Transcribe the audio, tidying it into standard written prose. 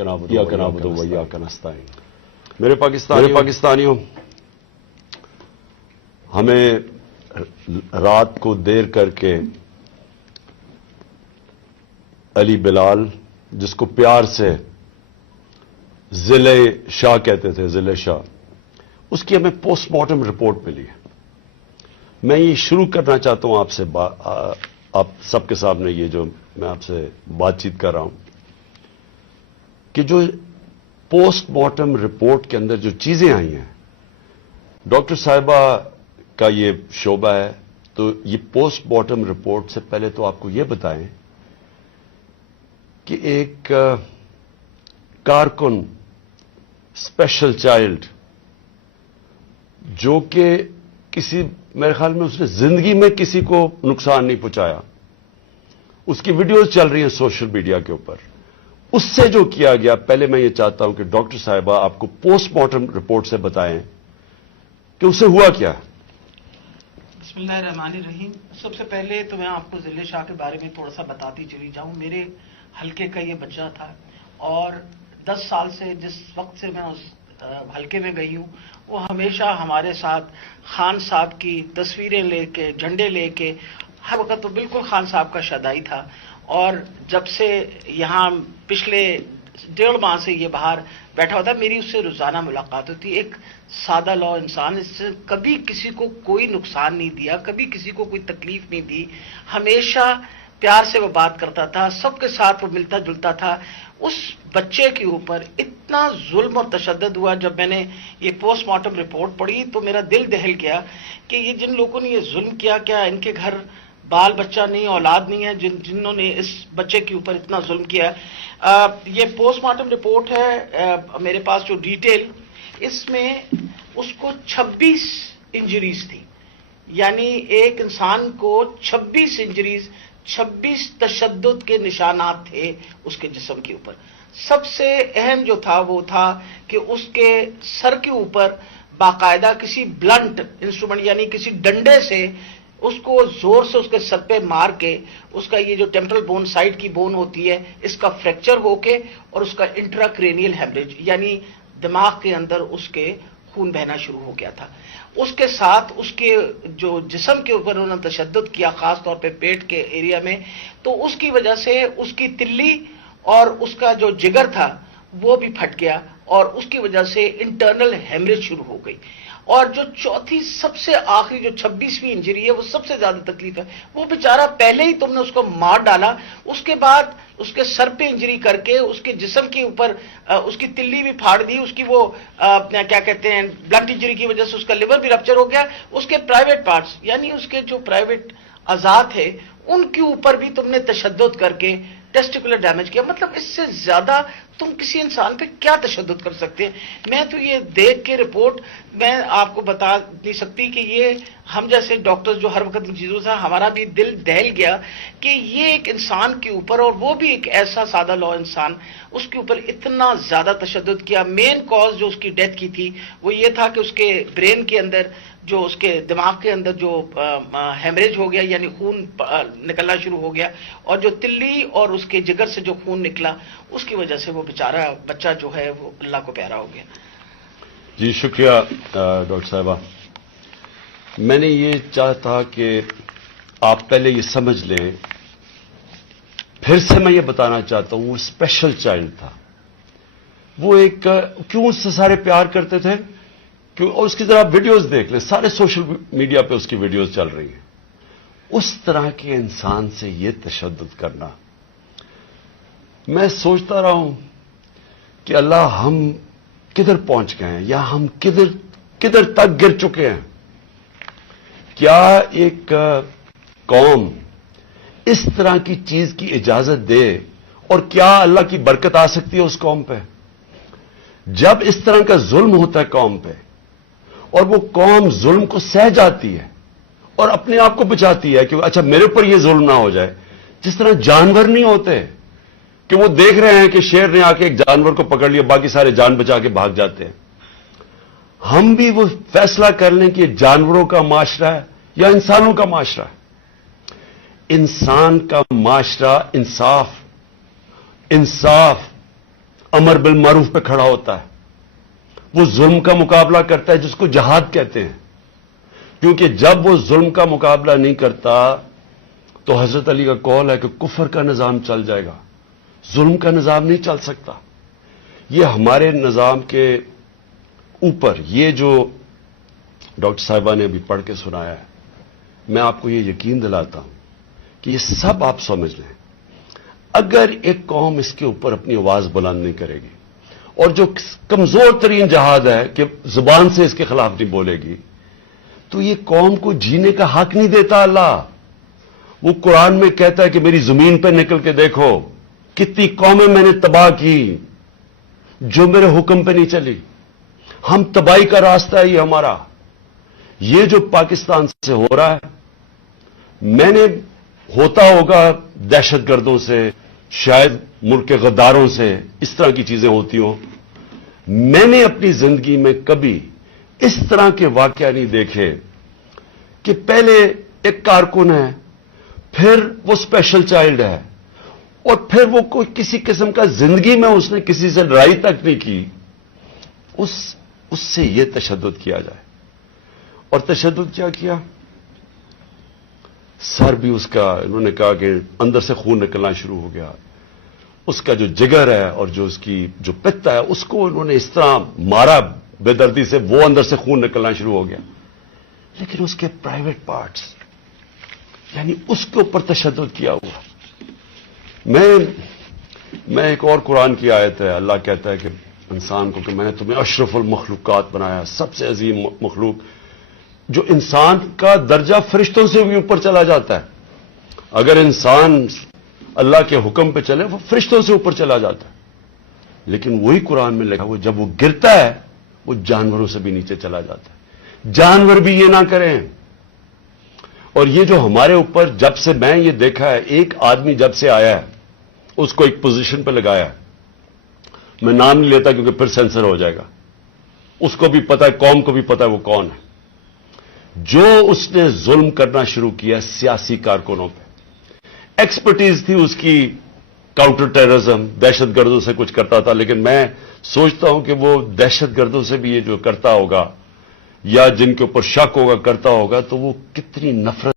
نعبد و ایاک نستعین۔ میرے پاکستانیوں، ہمیں رات کو دیر کر کے علی بلال، جس کو پیار سے ضلع شاہ کہتے تھے، ضلع شاہ، اس کی ہمیں پوسٹ مارٹم رپورٹ ملی ہے۔ میں یہ شروع کرنا چاہتا ہوں آپ سے، آپ سب کے سامنے یہ جو میں آپ سے بات چیت کر رہا ہوں، کہ جو پوسٹ مارٹم رپورٹ کے اندر جو چیزیں آئی ہیں، ڈاکٹر صاحبہ کا یہ شعبہ ہے، تو یہ پوسٹ مارٹم رپورٹ سے پہلے تو آپ کو یہ بتائیں کہ ایک کارکن، اسپیشل چائلڈ، جو کہ کسی، میرے خیال میں اس نے زندگی میں کسی کو نقصان نہیں پہنچایا، اس کی ویڈیوز چل رہی ہیں سوشل میڈیا کے اوپر، اس سے جو کیا گیا، پہلے میں یہ چاہتا ہوں کہ ڈاکٹر صاحبہ آپ کو پوسٹ مارٹم رپورٹ سے بتائیں کہ اسے ہوا کیا۔ بسم اللہ الرحمن الرحیم۔ سب سے پہلے تو میں آپ کو ضلع شاہ کے بارے میں تھوڑا سا بتاتی چلی جاؤں۔ میرے حلقے کا یہ بچہ تھا، اور 10 سال سے جس وقت سے میں اس حلقے میں گئی ہوں، وہ ہمیشہ ہمارے ساتھ خان صاحب کی تصویریں لے کے، جھنڈے لے کے، ہر وقت تو بالکل خان صاحب کا شدائی تھا۔ اور جب سے یہاں پچھلے 1.5 ماہ سے یہ باہر بیٹھا ہوتا، میری اس سے روزانہ ملاقات ہوتی۔ ایک سادہ لو انسان، اس سے کبھی کسی کو کوئی نقصان نہیں دیا، کبھی کسی کو کوئی تکلیف نہیں دی، ہمیشہ پیار سے وہ بات کرتا تھا، سب کے ساتھ وہ ملتا جلتا تھا۔ اس بچے کے اوپر اتنا ظلم اور تشدد ہوا، جب میں نے یہ پوسٹ مارٹم رپورٹ پڑھی تو میرا دل دہل گیا کہ یہ جن لوگوں نے یہ ظلم کیا، کیا ان کے گھر بال بچہ نہیں، اولاد نہیں ہے، جنہوں نے اس بچے کے اوپر اتنا ظلم کیا۔ یہ پوسٹ مارٹم رپورٹ ہے میرے پاس جو ڈیٹیل، اس میں اس کو 26 انجریز تھی، یعنی ایک انسان کو 26 انجریز، 26 تشدد کے نشانات تھے اس کے جسم کے اوپر۔ سب سے اہم جو تھا وہ تھا کہ اس کے سر کے اوپر باقاعدہ کسی بلنٹ انسٹرومنٹ، یعنی کسی ڈنڈے سے اس کو زور سے اس کے سر پہ مار کے، اس کا یہ جو ٹیمپرل بون، سائڈ کی بون ہوتی ہے، اس کا فریکچر ہو کے، اور اس کا انٹراکرینیل ہیمریج، یعنی دماغ کے اندر اس کے خون بہنا شروع ہو گیا تھا۔ اس کے ساتھ اس کے جو جسم کے اوپر انہوں نے تشدد کیا، خاص طور پہ پیٹ کے ایریا میں، تو اس کی وجہ سے اس کی تلی اور اس کا جو جگر تھا وہ بھی پھٹ گیا، اور اس کی وجہ سے انٹرنل ہیمریج شروع ہو گئی۔ اور جو چوتھی سب سے آخری جو 26ویں انجری ہے، وہ سب سے زیادہ تکلیف ہے۔ وہ بیچارہ پہلے ہی تم نے اس کو مار ڈالا، اس کے بعد اس کے سر پہ انجری کر کے، اس کے جسم کے اوپر اس کی تلی بھی پھاڑ دی، اس کی وہ کیا کہتے ہیں، بلنٹ انجری کی وجہ سے اس کا لیور بھی رپچر ہو گیا، اس کے پرائیویٹ پارٹس، یعنی اس کے جو پرائیویٹ اعضاء تھے ان کے اوپر بھی تم نے تشدد کر کے ٹیسٹیکولر ڈیمیج کیا۔ مطلب اس سے زیادہ تم کسی انسان پہ کیا تشدد کر سکتے ہیں؟ میں تو یہ دیکھ کے رپورٹ میں آپ کو بتا نہیں سکتی کہ یہ ہم جیسے ڈاکٹر جو ہر وقت ان چیزوں سے، ہمارا بھی دل دہل گیا کہ یہ ایک انسان کے اوپر، اور وہ بھی ایک ایسا سادہ لو انسان، اس کے اوپر اتنا زیادہ تشدد کیا۔ مین کاز جو اس کی ڈیتھ کی تھی وہ یہ تھا کہ اس کے برین کے اندر، جو اس کے دماغ کے اندر جو ہیمریج ہو گیا، یعنی خون نکلنا شروع ہو گیا، اور جو تلی اور اس کے جگر سے جو خون نکلا، اس کی وجہ سے وہ بیچارہ بچہ جو ہے وہ اللہ کو پیارا ہو گیا۔ جی شکریہ ڈاکٹر صاحبہ۔ میں نے یہ چاہا تھا کہ آپ پہلے یہ سمجھ لیں، پھر سے میں یہ بتانا چاہتا ہوں، وہ اسپیشل چائلڈ تھا، وہ ایک، کیوں اس سے سارے پیار کرتے تھے، اور اس کی ذرا ویڈیوز دیکھ لیں، سارے سوشل میڈیا پہ اس کی ویڈیوز چل رہی ہیں۔ اس طرح کے انسان سے یہ تشدد کرنا، میں سوچتا رہا ہوں کہ اللہ ہم کدھر پہنچ گئے ہیں، یا ہم کدھر تک گر چکے ہیں۔ کیا ایک قوم اس طرح کی چیز کی اجازت دے، اور کیا اللہ کی برکت آ سکتی ہے اس قوم پہ؟ جب اس طرح کا ظلم ہوتا ہے قوم پہ، اور وہ قوم ظلم کو سہ جاتی ہے اور اپنے آپ کو بچاتی ہے کہ اچھا میرے اوپر یہ ظلم نہ ہو جائے، جس طرح جانور نہیں ہوتے کہ وہ دیکھ رہے ہیں کہ شیر نے آ کے ایک جانور کو پکڑ لیا، باقی سارے جان بچا کے بھاگ جاتے ہیں۔ ہم بھی وہ فیصلہ کر لیں کہ جانوروں کا معاشرہ ہے یا انسانوں کا معاشرہ ہے۔ انسان کا معاشرہ انصاف، امر بالمعروف پہ کھڑا ہوتا ہے، وہ ظلم کا مقابلہ کرتا ہے جس کو جہاد کہتے ہیں، کیونکہ جب وہ ظلم کا مقابلہ نہیں کرتا تو حضرت علی کا قول ہے کہ کفر کا نظام چل جائے گا، ظلم کا نظام نہیں چل سکتا۔ یہ ہمارے نظام کے اوپر یہ جو ڈاکٹر صاحبہ نے ابھی پڑھ کے سنایا ہے، میں آپ کو یہ یقین دلاتا ہوں کہ یہ سب آپ سمجھ لیں، اگر ایک قوم اس کے اوپر اپنی آواز بلند نہیں کرے گی اور جو کمزور ترین جہاد ہے کہ زبان سے اس کے خلاف نہیں بولے گی، تو یہ قوم کو جینے کا حق نہیں دیتا اللہ۔ وہ قرآن میں کہتا ہے کہ میری زمین پہ نکل کے دیکھو کتنی قومیں میں نے تباہ کی جو میرے حکم پہ نہیں چلی۔ ہم تباہی کا راستہ ہے یہ ہمارا۔ یہ جو پاکستان سے ہو رہا ہے، میں نے ہوتا ہوگا دہشت گردوں سے، شاید ملک کے غداروں سے اس طرح کی چیزیں ہوتی ہوں، میں نے اپنی زندگی میں کبھی اس طرح کے واقعہ نہیں دیکھے کہ پہلے ایک کارکن ہے، پھر وہ اسپیشل چائلڈ ہے، اور پھر وہ کوئی کسی قسم کا زندگی میں اس نے کسی سے لڑائی تک نہیں کی، اس سے یہ تشدد کیا جائے۔ اور تشدد کیا کیا؟ سر بھی اس کا، انہوں نے کہا کہ اندر سے خون نکلنا شروع ہو گیا، اس کا جو جگر ہے اور جو اس کی جو پتا ہے اس کو انہوں نے اس طرح مارا بے دردی سے، وہ اندر سے خون نکلنا شروع ہو گیا۔ لیکن اس کے پرائیویٹ پارٹس، یعنی اس کے اوپر تشدد کیا ہوا۔ میں ایک اور قرآن کی آیت ہے، اللہ کہتا ہے کہ انسان کو کہ میں نے تمہیں اشرف المخلوقات بنایا، سب سے عظیم مخلوق، جو انسان کا درجہ فرشتوں سے بھی اوپر چلا جاتا ہے۔ اگر انسان اللہ کے حکم پہ چلے وہ فرشتوں سے اوپر چلا جاتا ہے، لیکن وہی قرآن میں لکھا وہ جب وہ گرتا ہے وہ جانوروں سے بھی نیچے چلا جاتا ہے۔ جانور بھی یہ نہ کریں۔ اور یہ جو ہمارے اوپر جب سے میں یہ دیکھا ہے، ایک آدمی جب سے آیا ہے اس کو ایک پوزیشن پہ لگایا ہے، میں نام نہیں لیتا کیونکہ پھر سینسر ہو جائے گا، اس کو بھی پتا ہے، قوم کو بھی پتا ہے وہ کون ہے، جو اس نے ظلم کرنا شروع کیا سیاسی کارکنوں پہ۔ ایکسپرٹیز تھی اس کی کاؤنٹر ٹیررزم، دہشت گردوں سے کچھ کرتا تھا، لیکن میں سوچتا ہوں کہ وہ دہشت گردوں سے بھی یہ جو کرتا ہوگا یا جن کے اوپر شک ہوگا کرتا ہوگا، تو وہ کتنی نفرت